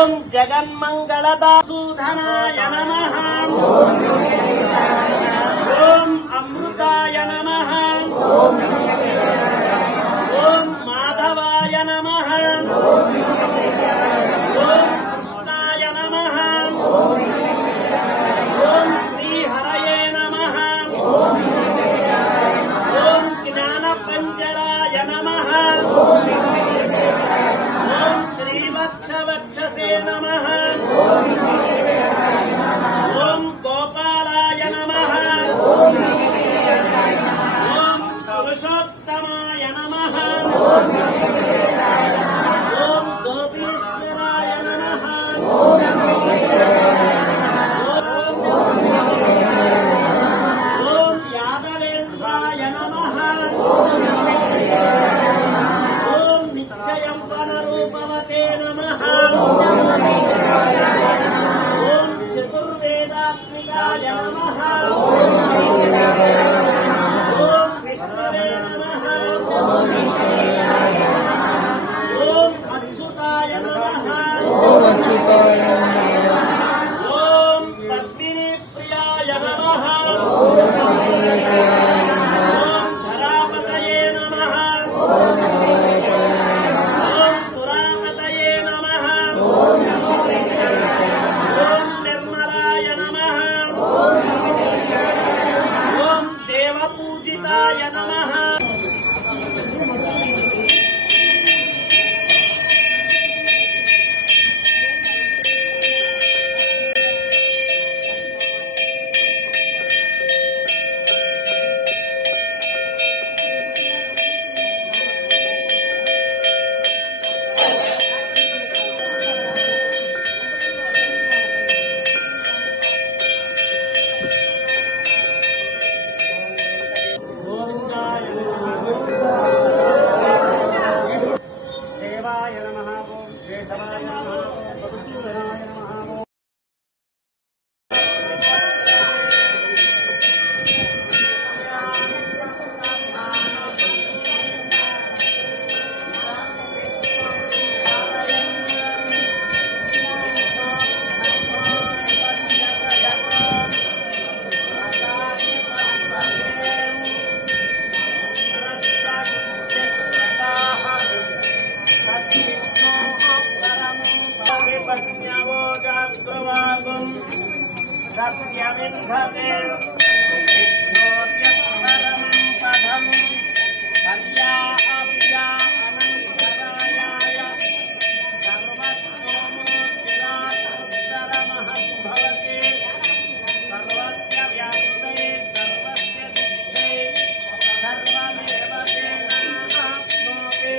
ఓం జగన్మంగళదాసూధనాయ నమః. ఓం అమృతాయ నమః. ఓం మాధవాయ నమః. ఓం కృష్ణాయ నమః. ఓం శ్రీహరయే నమః. ఓం జ్ఞానపంజరాయ నమః. ఓం శ్రీవక్షవక్షసే నమః. ఓం గోపాలాయ నమః. ఓం పురుషోత్తమాయ నమః. ఓం గోపీశ్వరాయ నమః. ఓం యాదవేంద్రాయ నమః. ఓం నిత్యయౌవన రూపవతే నమః. ఓం చతుర్వేదాత్మికాయ నమః. ఓం విష్ణవే నమః. ఓం అచ్యుతాయ నమః. ఓం పద్మినీ ప్రియాయ నమః. ఓం ధరాపతయే నమః. ఓం సురాపతయే నమః. ఓం నిర్మలాయ నమః. ఓం దేవపూజితాయ నమః. దేవాయ నమః. ఓం కేశవాయ నమః. ఓం మధుసూదనాయ నమః. సత్యవింధతే విష్ణోర్యత్పరం పదం పర్యాప్యా అనంతరాయాయ సర్వస్తోమోత్తిరాసత్తరమహద్భవతే సర్వస్య వ్యాప్తే సర్వస్య దిక్షే సర్వమేవ తేనాప్నోతి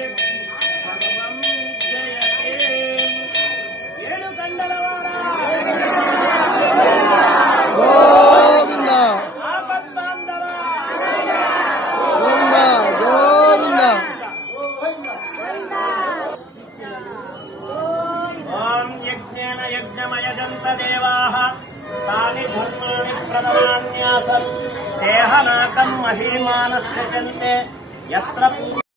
సర్వం జయతే. ఏడు కండలవాడా యజ్ఞమయజంత దేవాః తాని ధర్మాణి ప్రదమాన్యాసన్ దేహనాకం మహీమానస్య చంతే యత్ర